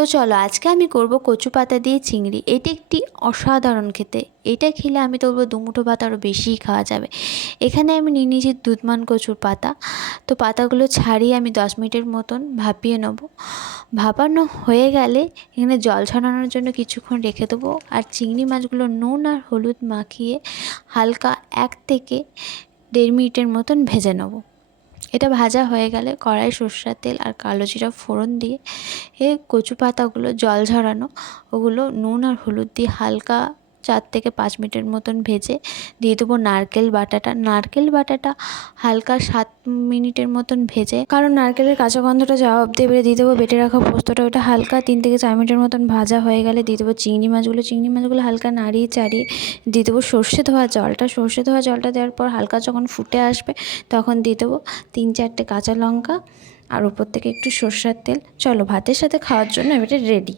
তো চলো আজকে আমি করব কচু পাতা দিয়ে চিংড়ি। এটি একটি অসাধারণ খেতে। এটা খেলে আমি তো বলবো দুমুঠো ভাত আরও বেশিই খাওয়া যাবে। এখানে আমি নিয়ে নিয়েছি দুধমান কচুর পাতা। তো পাতাগুলো ছাড়িয়ে আমি 10 মিনিটের মতন ভাপিয়ে নেব। ভাপানো হয়ে গেলে এখানে জল ছড়ানোর জন্য কিছুক্ষণ রেখে দেবো। আর চিংড়ি মাছগুলো নুন আর হলুদ মাখিয়ে হালকা 1 থেকে 1.5 মিনিটের মতন ভেজে নেব। এটা ভাজা হয়ে গেলে কড়াই সর্ষের তেল আর কালো জিরা ফোড়ন দিয়ে কচু পাতাগুলো জল ঝরানো ওগুলো নুন আর হলুদ দিয়ে হালকা 4 থেকে 5 মিনিটের মতন ভেজে দিয়ে দেবো নারকেল বাটাটা হালকা 7 মিনিটের মতন ভেজে, কারণ নারকেলের কাঁচা গন্ধটা যাওয়া অবধি এবারে দিয়ে দেবো বেটে রাখা পোস্তটা। ওটা হালকা 3 থেকে 4 মিনিটের মতন ভাজা হয়ে গেলে দিয়ে দেবো চিংড়ি মাছগুলো হালকা নাড়িয়ে চাড়িয়ে দিয়ে দেবো সর্ষে ধোয়া জলটা দেওয়ার পর হালকা যখন ফুটে আসবে তখন দিয়ে দেবো 3-4টে কাঁচা লঙ্কা আর উপর থেকে একটু সর্ষের তেল। চলো ভাতের সাথে খাওয়ার জন্য এবারে রেডি।